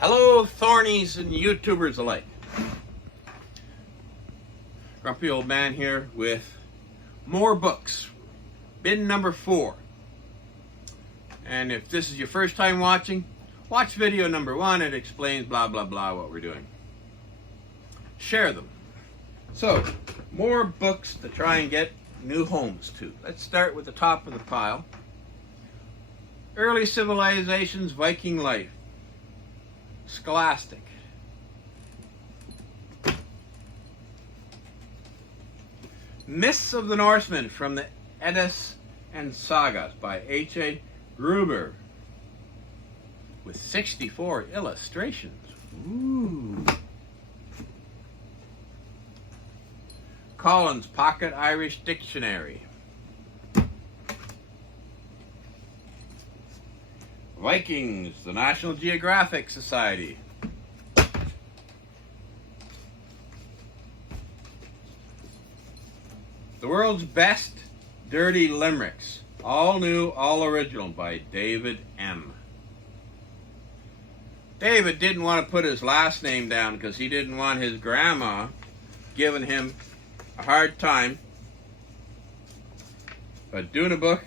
Hello, Thornies and YouTubers alike. Grumpy Old Man here with more books. Bin number 4. And if this is your first time watching, watch video number 1. It explains blah blah blah what we're doing. Share them. So, more books to try and get new homes to. Let's start with the top of the pile. Early Civilizations, Viking Life. Scholastic. Myths of the Norsemen from the Eddas and Sagas by H.A. Gruber with 64 illustrations. Ooh. Collins Pocket Irish Dictionary. Vikings, the National Geographic Society. The World's Best Dirty Limericks. All new, all original by David M. David didn't want to put his last name down because he didn't want his grandma giving him a hard time. But doing a book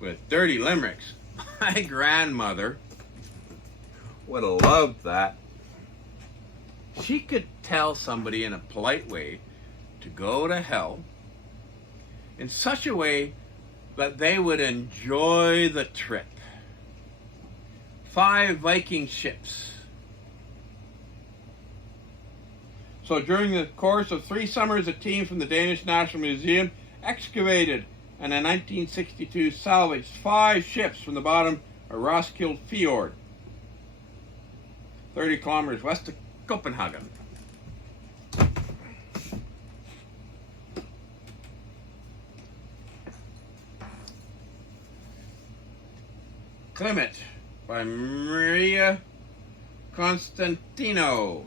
with dirty limericks, my grandmother would have loved that. She could tell somebody in a polite way to go to hell in such a way that they would enjoy the trip. 5 Viking ships. So during the course of 3 summers, a team from the Danish National Museum excavated and in 1962 salvaged 5 ships from the bottom of Roskilde Fjord, 30 kilometers west of Copenhagen. Clement by Maria Constantino.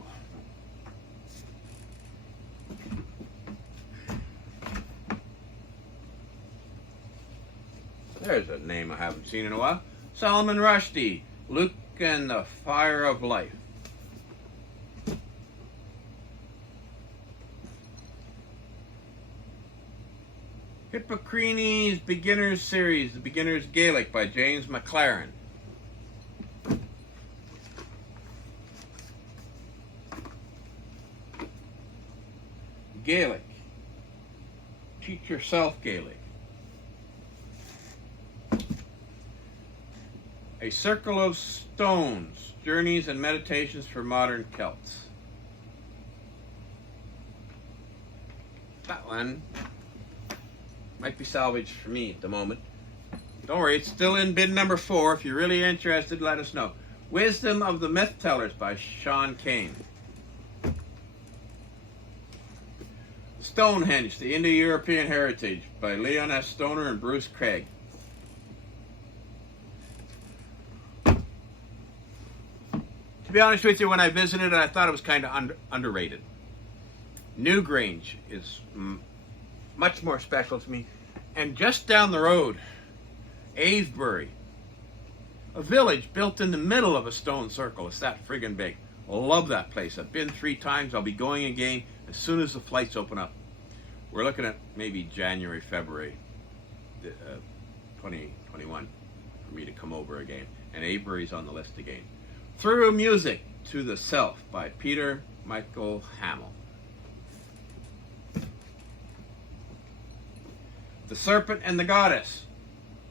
There's a name I haven't seen in a while. Salman Rushdie, Luke and the Fire of Life. Hippocrates Beginners Series, The Beginner's Gaelic by James McLaren. Gaelic. Teach Yourself Gaelic. A Circle of Stones, Journeys and Meditations for Modern Celts. That one might be salvaged for me at the moment. Don't worry, it's still in bin number 4. If you're really interested, let us know. Wisdom of the Myth Tellers by Sean Kane. Stonehenge, the Indo-European Heritage by Leon S. Stoner and Bruce Craig. To be honest with you, when I visited it, I thought it was kind of underrated. Newgrange is much more special to me. And just down the road, Avebury, a village built in the middle of a stone circle. It's that friggin' big. I love that place. I've been 3 times. I'll be going again as soon as the flights open up. We're looking at maybe January, February 2021 for me to come over again. And Avebury's on the list again. Through Music to the Self by Peter Michael Hamill. The Serpent and the Goddess,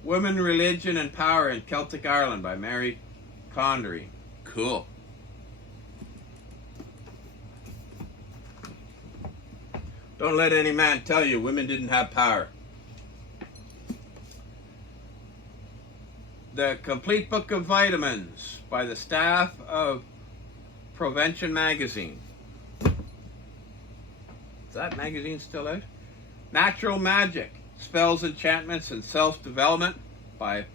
Women, Religion and Power in Celtic Ireland by Mary Condery. Cool. Don't let any man tell you women didn't have power. The Complete Book of Vitamins by the staff of Provention Magazine. Is that magazine still out? Natural Magic, Spells, Enchantments, and Self-Development by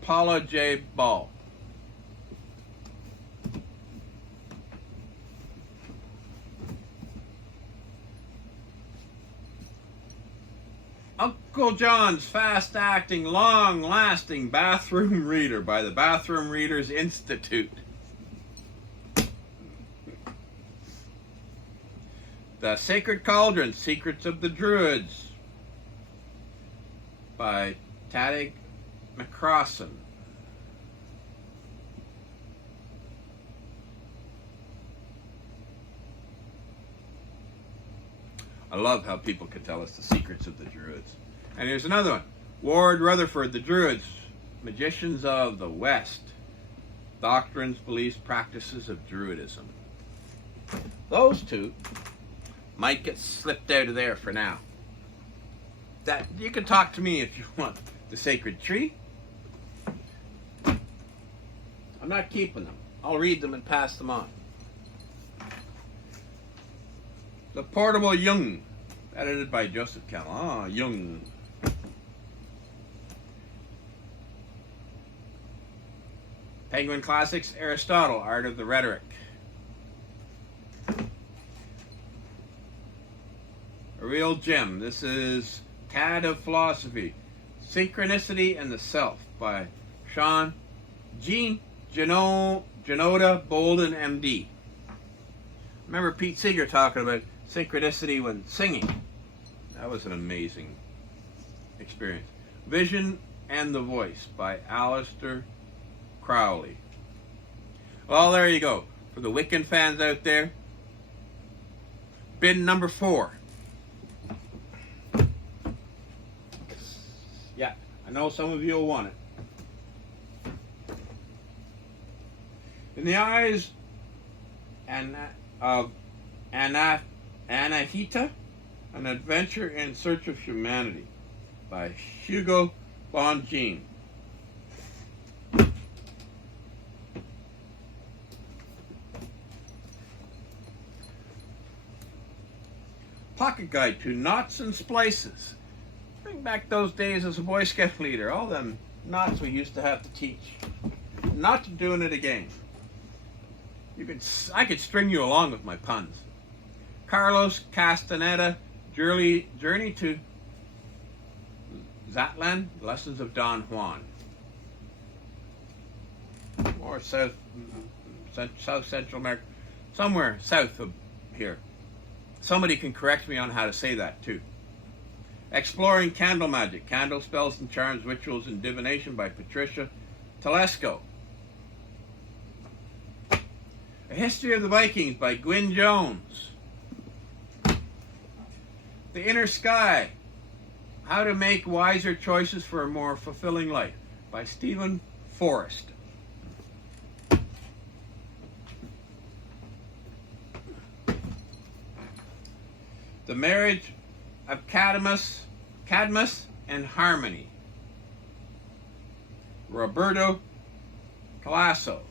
Paula J. Ball. Uncle John's fast-acting, long-lasting bathroom reader by the Bathroom Readers Institute. The Sacred Cauldron, Secrets of the Druids by Tadig McCrossan. I love how people can tell us the secrets of the Druids. And here's another one. Ward Rutherford, The Druids, Magicians of the West. Doctrines, Beliefs, Practices of Druidism. Those two might get slipped out of there for now. That you can talk to me if you want. The Sacred Tree. I'm not keeping them. I'll read them and pass them on. The Portable Jung, edited by Joseph Campbell. Ah, Jung. Penguin Classics, Aristotle, Art of the Rhetoric. A real gem. This is Tad of Philosophy, Synchronicity and the Self by Jean Genoda Bolden, MD. Remember Pete Seeger talking about synchronicity when singing. That was an amazing experience. Vision and the Voice by Aleister Crowley. Well, there you go. For the Wiccan fans out there, bin number 4. Yeah, I know some of you will want it. In the Eyes of Anahita, An Adventure in Search of Humanity by Hugo Bonjean. Pocket Guide to Knots and Splices. Bring back those days as a Boy Scout leader. All them knots we used to have to teach. Not doing it again. I could string you along with my puns. Carlos Castaneda, Journey to Zatlan, Lessons of Don Juan. Or South Central America, somewhere south of here. Somebody can correct me on how to say that too. Exploring Candle Magic, Candle Spells and Charms, Rituals and Divination by Patricia Telesco. A History of the Vikings by Gwyn Jones. The Inner Sky, How to Make Wiser Choices for a More Fulfilling Life by Stephen Forrest. The Marriage of Cadmus and Harmony, Roberto Calasso.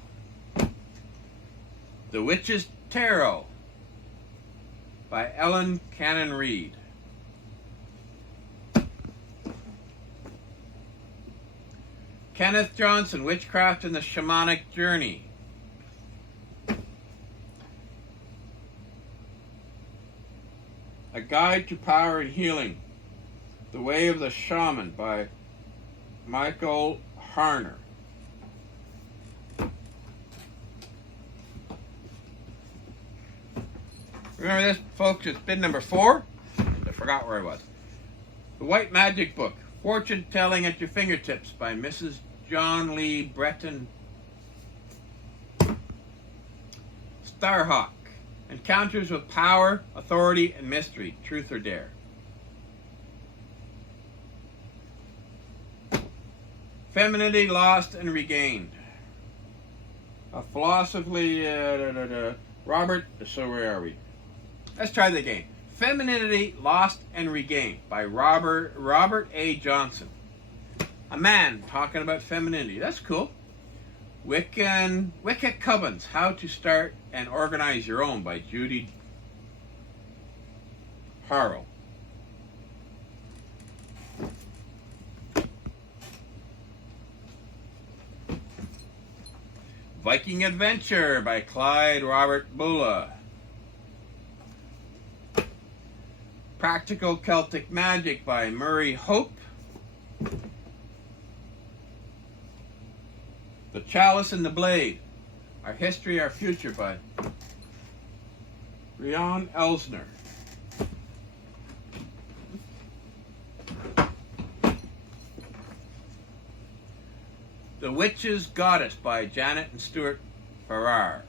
The Witch's Tarot by Ellen Cannon Reed. Kenneth Johnson, Witchcraft and the Shamanic Journey. A Guide to Power and Healing, The Way of the Shaman by Michael Harner. Remember this, folks? It's bin number 4. I forgot where I was. The White Magic Book, Fortune Telling at Your Fingertips by Mrs. John Lee Breton. Starhawk, Encounters with Power, Authority, and Mystery, Truth or Dare. Femininity Lost and Regained. A philosophy, Robert, so where are we? Let's try the game. Femininity Lost and Regained by Robert A. Johnson. A man talking about femininity. That's cool. Wicca Covens, How to Start and Organize Your Own by Judy Harrell. Viking Adventure by Clyde Robert Bulla. Practical Celtic Magic by Murray Hope. The Chalice and the Blade, Our History, Our Future by Rian Elsner. The Witch's Goddess by Janet and Stuart Farrar.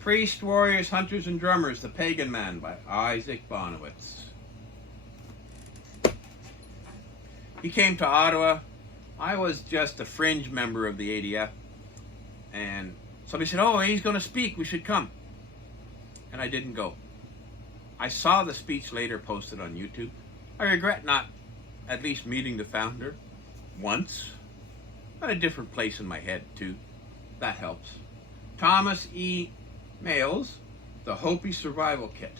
Priests, Warriors, Hunters, and Drummers, The Pagan Man by Isaac Bonewits. He came to Ottawa. I was just a fringe member of the ADF. And somebody said, oh, he's going to speak. We should come. And I didn't go. I saw the speech later posted on YouTube. I regret not at least meeting the founder once. But a different place in my head, too. That helps. Thomas E. Males, The Hopi Survival Kit.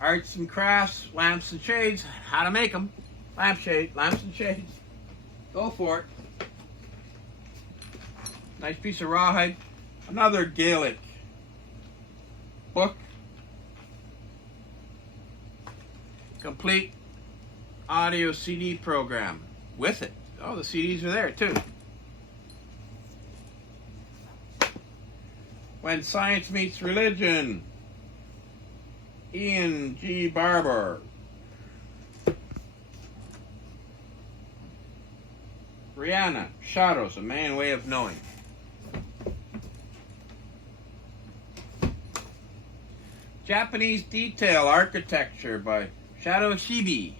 Arts and Crafts, Lamps and Shades, How to Make them. Lamps and shades. Go for it. Nice piece of rawhide. Another Gaelic book. Complete audio CD program with it. Oh, the CDs are there too. When Science Meets Religion, Ian G. Barber. Rihanna, Shadows, A Man Way of Knowing. Japanese Detail Architecture by Shadow Shibi.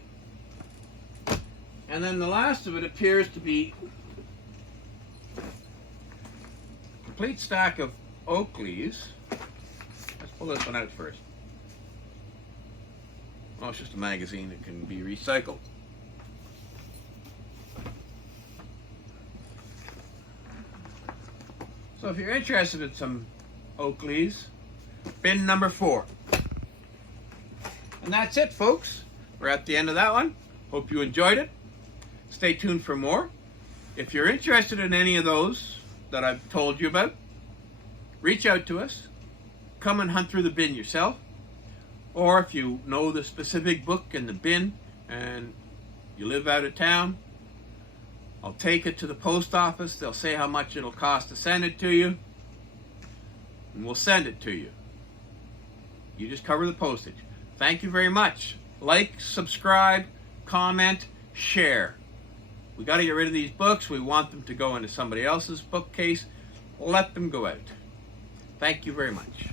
And then the last of it appears to be a complete stack of Oakleys. Let's pull this one out first. Oh, it's just a magazine that can be recycled. So if you're interested in some Oakleys, bin number 4. And that's it, folks. We're at the end of that one. Hope you enjoyed it. Stay tuned for more. If you're interested in any of those that I've told you about, reach out to us. Come and hunt through the bin yourself. Or if you know the specific book in the bin and you live out of town, I'll take it to the post office. They'll say how much it'll cost to send it to you, and we'll send it to you. You just cover the postage. Thank you very much. Like, subscribe, comment, share. We got to get rid of these books. We want them to go into somebody else's bookcase. Let them go out. Thank you very much.